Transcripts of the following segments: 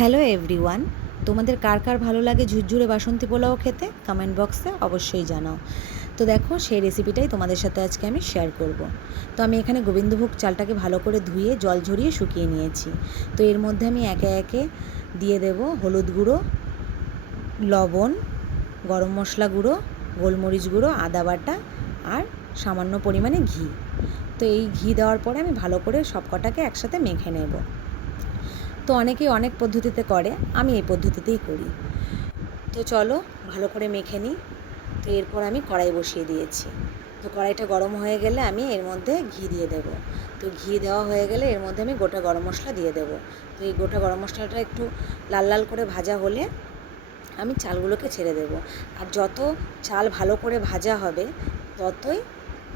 Hello everyone, তোমাদের কার কার ভালো লাগে ঝুরঝুরে বাসন্তী পোলাও খেতে কমেন্ট বক্সে অবশ্যই জানাও। তো দেখো, সেই রেসিপিটাই তোমাদের সাথে আজকে আমি শেয়ার করব। তো আমি এখানে গোবিন্দভোগ চালটাকে ভালো করে ধুয়ে জল ঝরিয়ে শুকিয়ে নিয়েছি। তো এর মধ্যে আমি একে একে দিয়ে দেব হলুদ গুঁড়ো, লবণ, গরম মশলা গুঁড়ো, গোলমরিচ গুঁড়ো, আদা বাটা আর সামান্য পরিমাণে ঘি। তো এই ঘি দেওয়ার পরে আমি ভালো করে সব কটাকে একসাথে মেখে নেব। তো অনেকেই অনেক পদ্ধতিতে করে, আমি এই পদ্ধতিতেই করি। তো চলো ভালো করে মেখে নিই। তো এরপর আমি কড়াই বসিয়ে দিয়েছি। তো কড়াইটা গরম হয়ে গেলে আমি এর মধ্যে ঘি দিয়ে দেব। তো ঘি দেওয়া হয়ে গেলে এর মধ্যে আমি গোটা গরম মশলা দিয়ে দেব। তো এই গোটা গরম মশলাটা একটু লাল লাল করে ভাজা হলে আমি চালগুলোকে ছেড়ে দেব। আর যত চাল ভালো করে ভাজা হবে ততই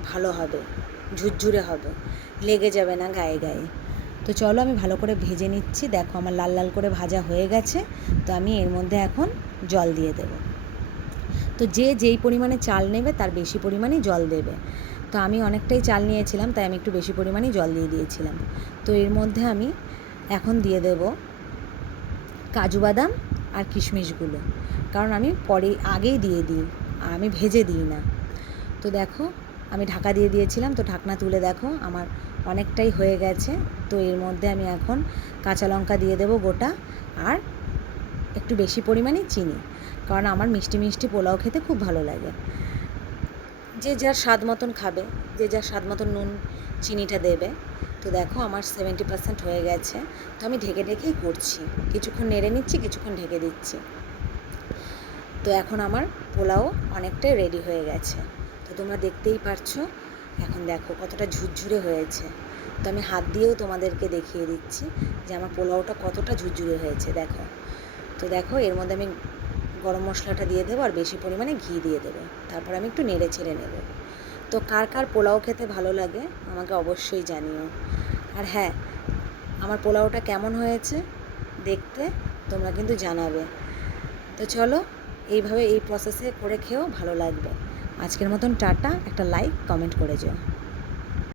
ভালো হবে, ঝুরঝুরে হবে, লেগে যাবে না গায়ে গায়ে। তো চলো আমি ভালো করে ভেজে নিচ্ছি। দেখো আমার লাল লাল করে ভাজা হয়ে গেছে। তো আমি এর মধ্যে এখন জল দিয়ে দেব। তো যে যেই পরিমাণে চাল নেবে তার বেশি পরিমাণেই জল দেবে। তো আমি অনেকটাই চাল নিয়েছিলাম, তাই আমি একটু বেশি পরিমাণেই জল দিয়ে দিয়েছিলাম। তো এর মধ্যে আমি এখন দিয়ে দেব কাজু বাদাম আর কিশমিশগুলো, কারণ আমি পরে আগেই দিয়ে দিই, আমি ভেজে দিই না। তো দেখো আমি ঢাকা দিয়ে দিয়েছিলাম, তো ঢাকনা তুলে দেখো আমার অনেকটাই হয়ে গেছে। তো এর মধ্যে আমি এখন কাঁচা লঙ্কা দিয়ে দেবো গোটা, আর একটু বেশি পরিমাণে চিনি, কারণ আমার মিষ্টি মিষ্টি পোলাও খেতে খুব ভালো লাগে। যে যার স্বাদ মতন খাবে, যে যার স্বাদ মতন নুন চিনিটা দেবে। তো দেখো আমার 70% হয়ে গেছে। তো আমি ঢেকে ঢেকেই করছি, কিছুক্ষণ নেড়ে নিচ্ছি, কিছুক্ষণ ঢেকে দিচ্ছি। তো এখন আমার পোলাও অনেকটাই রেডি হয়ে গেছে। তো তোমরা দেখতেই পারছো, এখন দেখো কতটা ঝুরঝুরে হয়েছে। তো আমি হাত দিয়েও তোমাদেরকে দেখিয়ে দিচ্ছি যে আমার পোলাওটা কতটা ঝুরঝুরে হয়েছে, দেখো। তো দেখো এর মধ্যে আমি গরম মশলাটা দিয়ে দেবো আর বেশি পরিমাণে ঘি দিয়ে দেবো। তারপর আমি একটু নেড়ে ছেড়ে নেব। তো কার কার পোলাও খেতে ভালো লাগে আমাকে অবশ্যই জানিও। আর হ্যাঁ, আমার পোলাওটা কেমন হয়েছে দেখতে তোমরা কিন্তু জানাবে। তো চলো এইভাবে এই প্রসেসে করে খেয়েও ভালো লাগবে। আজকের মতন টাটা, একটা লাইক কমেন্ট করে যেও।